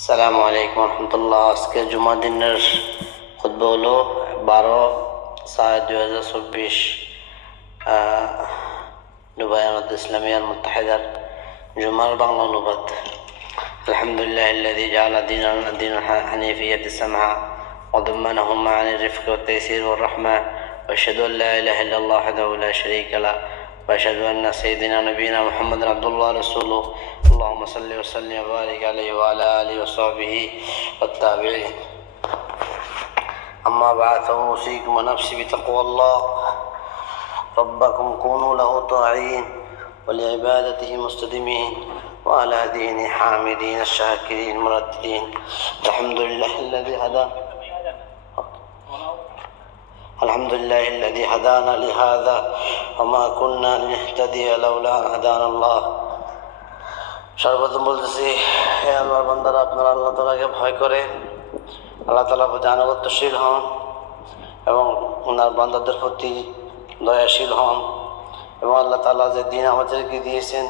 আসসালামু আলাইকুম রহমতুল্লাহ। আজকে জুমার দিনের খুতবা হলো 12/6/2024 নবায়ানত ইসলামিয়াল মুত্তাহিদার জুমার বাংলা অনুবাদ। আলহামদুলিল্লাহ الذي جعل دين الحنيفية السمحة وضمنه معاني الرفق والتيسير والرحمة، وأشهد أن لا إله إلا الله وحده لا شريك له، وأشهد أن سيدنا نبينا محمد عبد الله ورسوله، اللهم صل وسلم وبارك عليه وعلى آله وصحبه والتابعين. أما بعد فأوصيكم ونفسي بتقوى الله ربكم، كونوا له طاعين ولعبادته مستديمين وعلى دينه حامدين الشاكرين مرتدين. الحمد لله الذي هدانا لهذا وما كنا لنهتدي لولا أن هدانا الله. সর্বপ্রথম বলতেছি, হে আল্লাহর বান্দারা, আপনারা আল্লাহ তাআলাকে ভয় করে আল্লাহ তাআলা প্রতি আনুগত্যশীল হন এবং ওনার বান্দাদের প্রতি দয়াশীল হন, এবং আল্লাহ তাআলা যে দিন আমাদেরকে দিয়েছেন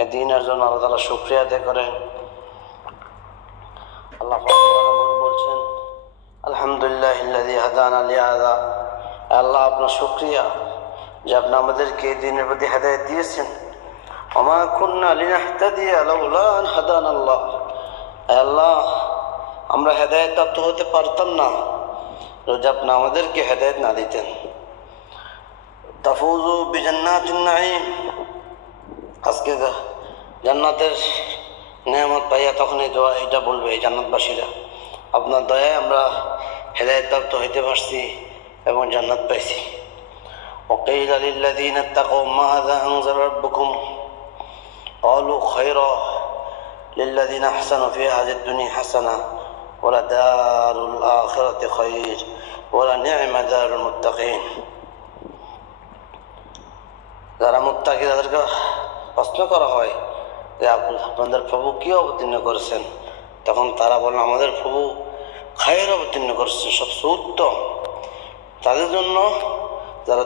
এই দিনের জন্য আল্লাহ তাআলা শুকরিয়া আদায় করেন। আল্লাহ বলছেন, আলহামদুলিল্লাহ الذي هدانا لهذا, আল্লাহ আপনার শুকরিয়া যে আপনি আমাদেরকে এই দিনের প্রতি হেদায়েত দিয়েছেন। ওমা কুন্না লিনাহতাদিয়া লাউলা আন হাদানা আল্লাহ, আল্লাহ আমরা হেদায়েত প্রাপ্ত হতে পারতাম না যদি আপনি আমাদেরকে হেদায়েত না দিতেন। তাফুজু বিজান্নাতিন নাঈম, আজকে জান্নাতের নেয়ামত পাইয়া তখন এই দোয়া এটা বলবে এই জান্নাতবাসীরা, আপনার দয়ায় আমরা হেদায়েত প্রাপ্ত হইতে পারছি এবং জান্নাত পাইছি। وقيل للذين اتقوا ماذا أنزل ربكم قالوا خيرا للذين أحسنوا في هذه الدنيا حسنة ولدار الآخرة خير ولنعم دار المتقين. যারা মুত্তাকি তাদেরকে প্রশ্ন করা হয় যে আপনাদের প্রভু কি অবতীর্ণ করেছেন, তখন তারা বলেন আমাদের প্রভু খায়ের অবতীর্ণ করেছেন, সবচেয়ে উত্তম। তাদের জন্য যারা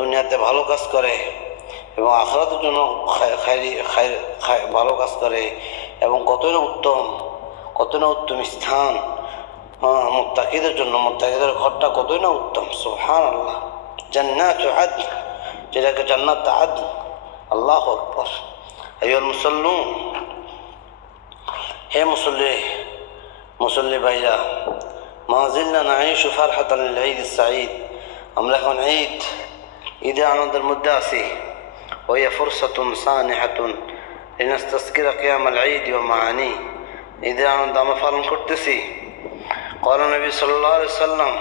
দুনিয়াতে ভালো কাজ করে এবং আখিরাতের জন্য ভালো কাজ করে, এবং কতই না উত্তম স্থান মুত্তাকিদের জন্য, মুত্তাকিদের ঘরটা কতই না উত্তম। সুবহানাল্লাহ। জান্নাতু আদন, যেটাকে জান্নাত আদন। আল্লাহু আকবার। আইয়ুল মুসাল্লুন, হে মুসল্লি ভাইরা, মা জিলনা নাঈশু ফারহাতান লিল ঈদ সাঈদ, আমরা এখন ঈদের আনন্দের মধ্যে আছি। ওয়া ফুরসাতুন সানিহাতুন লিনাস্তাযকিরা কিয়ামাল ঈদ ওয়া মাআনি, ঈদের আনন্দ আমরা পালন করতেছি। ক্বালা নবী সাল্লাল্লাহু আলাইহি ওয়াসাল্লাম,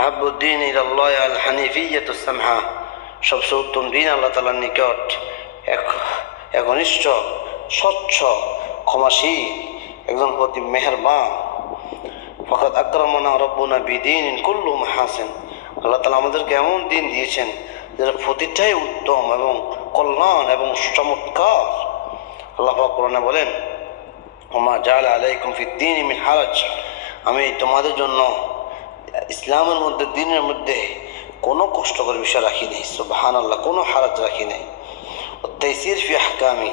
হাব্বুদ্দিন ইলাল্লাহি আল হানিফিয়াতুস সামহা, সবচেয়ে উত্তম দিন আল্লাহ তাআলার নিকট একনিষ্ঠ, স্বচ্ছ, ক্ষমাশীল, একজন প্রতি মেহেরবান। ফাকাদ আকরামানা রাব্বুনা বিদীনিন কুল্লু মাহাসিন, আল্লাহ তাআলা আমাদেরকে এমন দিন দিয়েছেন যেটা প্রতিটাই উত্তম এবং কল্যাণ এবং চমৎকার। আল্লাহ পাক কোরআনে বলেন, ওমা জাআলা আলাইকুম ফিদ্দীনি মিন হারাজ, আমি তোমাদের জন্য ইসলামের মধ্যে, দ্বীনের মধ্যে কোনো কষ্টকর বিষয় রাখি নাই। সুবহানাল্লাহ, কোনো হারাজ রাখি নাই। তাইসির ফি আহকামি,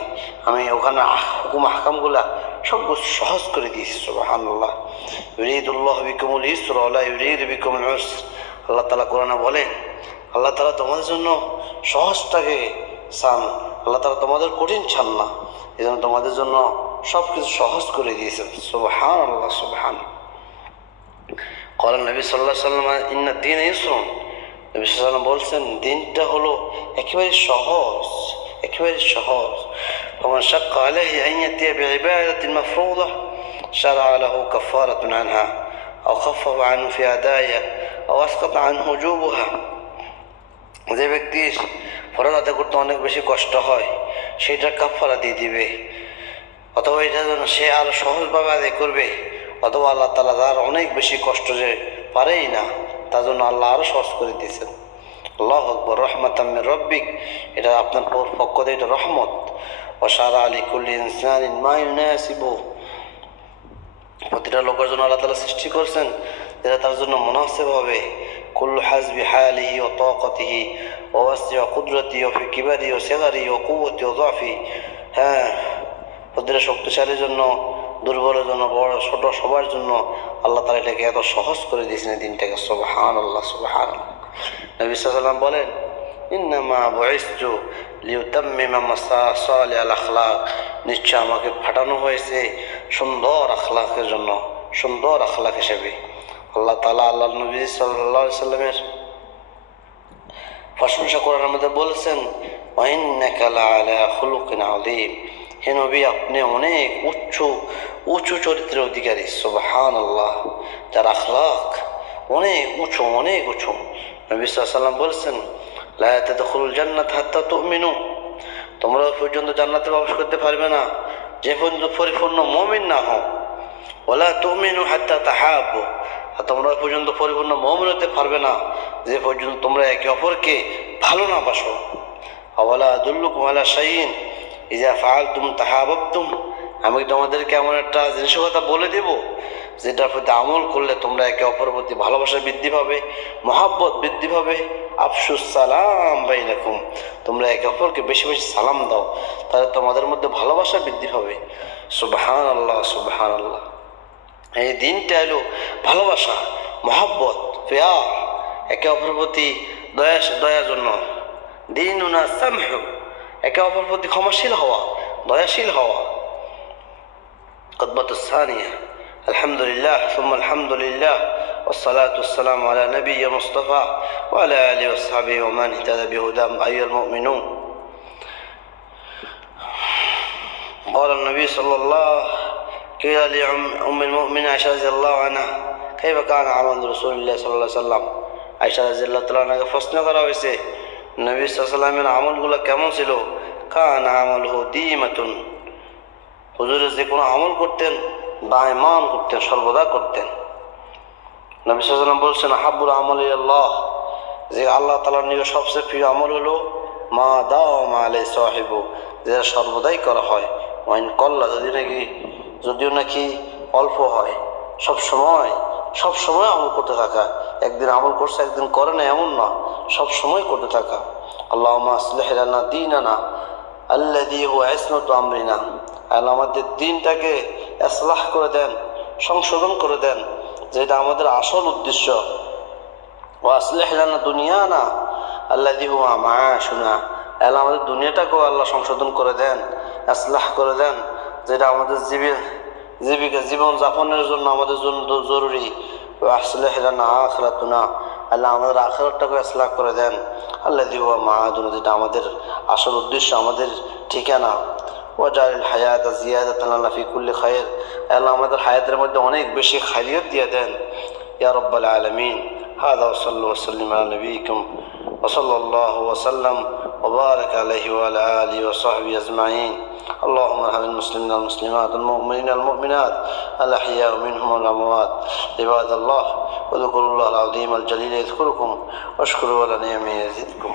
আমি ওখানে হুকুম আহকামগুলা সবগুলো সহজ করে দিয়েছি। সুবহানাল্লাহ। ইউরিদুল্লাহু বিকুমুল ইসরা ওয়া লা ইউরিদু বিকুমুল উসর, আল্লাহ তাআলা কোরআনে বলেন, আল্লাহ তাআলা তোমাদের জন্য সহজটাকে চান, আল্লাহ তাআলা তোমাদের কঠিন চান না, এই জন্য তোমাদের জন্য সব কিছু সহজ করে দিয়েছেন। সুবহানাল্লাহ, সুবহানাল্লাহ। ক্বালা নবী সাল্লাল্লাহু আলাইহি ওয়াসাল্লাম, ইন্না দ্বীনা ইউসরুন, নবী সাল্লাল্লাহু আলাইহি ওয়াসাল্লাম বলছেন দিনটা হলো একেবারে সহজ। ফামান শাক্কা আলাইহি আন ইয়াতিয়া বিইবাদাতিন মাফরুদা শারআ লাহু কাফারাতুন আনহা আও খাফফাফা আনহু ফি আদাইহা আও আসকাতা আনহু উজুবুহা, যে ব্যক্তির ফরজ আদায় করতে অনেক বেশি কষ্ট হয় সেটা কাফারা দিয়ে দিবে, অথবা এটা যেন সে আরো সহজভাবে আদায় করবে, অথবা আল্লাহ তাআলা যার অনেক বেশি কষ্ট যে পারেই না তার জন্য আল্লাহ আরো সহজ করে দিয়েছেন। আল্লাহু আকবার। রাহমাতাম মির রাব্বিক, এটা আপনার পক্ষ থেকে এটা রহমত। ওয়া শারআ লিকুল্লি ইনসানিন মা ইউনাসিবু, প্রতিটা লোকের জন্য আল্লাহ তাআলা সৃষ্টি করছেন যেটা তার জন্য মুনাসিব হবে। কুল্লু হাসবি হালিহি ওয়া তাকাতিহি ওয়া ওয়াসি ওয়া কুদরতি ওয়া ফি কিবারি ওয়া সিগারি ওয়া কুওয়াতি ওয়া যাফি, হ্যাঁ প্রতিটা শক্তিশালীর জন্য, দুর্বলের জন্য, বড় ছোট সবার জন্য আল্লাহ তাআলা এটাকে এত সহজ করে দিয়েছেন এই দিনটাকে। সুবহানাল্লাহ, সুবহানাল্লাহ। নবী সাল্লাল্লাহু আলাইহি ওয়াসাল্লাম বলেন, ইন্নামা বুইসতু লিউতাম্মিমা মাসালিহাল আখলাক, নিশ্চয় আমাকে পাঠানো হয়েছে সুন্দর আখলাকের জন্য, সুন্দর আখলাক হিসেবে। আল্লাহ তাআলা আল্লাহ নবী সাল্লাল্লাহু আলাইহি ওয়াসাল্লামের প্রশংসা কোরআনের মধ্যে বলেছেন, ওয়া ইন্নাকা লাআলা খুলুকিন আযীম, হে নবী আপনি অনেক উঁচু চরিত্রের অধিকারী। সুবহানাল্লাহ, যার আখলাক অনেক উঁচু, অনেক উঁচু। নবী সাল্লাল্লাহু আলাইহি ওয়াসাল্লাম বলেছেন, লা তাদখুলুল জান্নাত হাত্তা তুমিনু, তোমরা ওই পর্যন্ত জান্নাতে প্রবেশ করতে পারবে না যে পর্যন্ত পরিপূর্ণ মুমিন না হও। ওয়ালা তুমিনু হাত্তা তাহাব্বু, আর তোমরা ওই পর্যন্ত পরিপূর্ণ মুমিন হতে পারবে না যে পর্যন্ত তোমরা একে অপরকে ভালো না বাসো। আওয়ালা আদুল্লুকুম আলা শাইইন ইযা ফাআলতুম তাহাব্বাতুম, আমি তোমাদেরকে এমন একটা জিনিসের কথা বলে দেব যেটার প্রতি আমল করলে তোমরা একে অপরের প্রতি ভালোবাসা বৃদ্ধি পাবে, মহাব্বত বৃদ্ধি পাবে। আফশুস সালাম বাইনাকুম, তোমরা একে অপরকে বেশি বেশি সালাম দাও, তাহলে তোমাদের মধ্যে ভালোবাসা বৃদ্ধি পাবে। সুবহানাল্লাহ, সুবহানাল্লাহ। এই দিনটা এলো ভালোবাসা, মহাব্বত, প্যার, একে অপরের প্রতি দয়ার জন্য। দিনুনা সামহু, একে অপরের প্রতি ক্ষমাশীল হওয়া, দয়াশীল হওয়া। খুতবাতুস সানিয়া, আলহামদুলিল্লাহ সুম্মা আলহামদুলিল্লাহ والصلاة والسلام على نبي مصطفى وعلى آله وصحبه ومن اهتدى بهداهم أيها المؤمنون. قال النبي صلى الله قيل لأم المؤمنين عائشة رضي الله عنها كيف كان عمل رسول الله صلى الله عليه وسلم, আয়েশা রাদিয়াল্লাহু তাআলা আনহাকে প্রশ্ন করা হয়েছে নবী সাল্লাল্লাহু আলাইহি ওয়াসাল্লামের আমলগুলো কেমন ছিল। কান আমালুহু দীমাতুন, হুজুর যে কোনো আমল করতেন দায়মান করতেন, সর্বদা করতেন। নবী সাল্লাল্লাহু আলাইহি ওয়াসাল্লাম বলছেন, হাব্বুল আমল ইলাল্লাহ, যে আল্লাহ তাআলার নিকট সবচেয়ে প্রিয় আমল হলো মা দাওমা আলাইহি সাহিবু, যেটা সর্বদাই করা হয়। ওয়াইন কল্লা, যদিও নাকি অল্প হয়, সব সময় আমল করতে থাকা। একদিন আমল করছে একদিন করে না এমন না, সব সময় করতে থাকা। আল্লাহুম্মা আসলিহ লানা দীনানা আল্লাযী হুয়া ইসমাতু আমরিনা, আল্লাহ আমাদের দিনটাকে ইসলাহ করে দেন, সংশোধন করে দেন, যেটা আমাদের আসল উদ্দেশ্য। ওয়া আসলিহ লানা দুনিয়ানা আল্লাযী হুয়া মাআশুনা, আল্লাহ আমাদের দুনিয়াটাকেও আল্লাহ সংশোধন করে দেন, ইসলাহ করে দেন, যেটা আমাদের জীবন যাপনের জন্য আমাদের জন্য জরুরি। ওয়া আসলিহ লানা আখিরাতুনা, আল্লাহ আমাদের আখিরাতটাকে ইসলাহ করে দেন। আল্লাযী হুয়া মাআদুনা, যেটা আমাদের আসল উদ্দেশ্য, আমাদের ঠিকানা। ওয়াজালিল হায়াতা জিয়াদাতান লানা ফি কুল্লি খায়র, আল্লাহ আমাদের হায়াতের মধ্যে অনেক বেশি খায়রিয়ত দিয়ে দেন। ইয়া রাব্বাল আলামিন। হাযা ওয়া সাল্লাল্লাহু ওয়া সাল্লাম আলা নবিয়িকুম ওয়া সাল্লাল্লাহু ওয়া সাল্লাম ওয়া বারাকা আলাইহি ওয়া আলা আলিহি ওয়া সাহবিহি আজমাইন। اللهم ارحم المسلمين والمسلمات والمؤمنين والمؤمنات الأحياء منهم والأموات. عباد الله، اذكروا الله العظيم الجليل يذكركم واشكروا على نعمه يزدكم.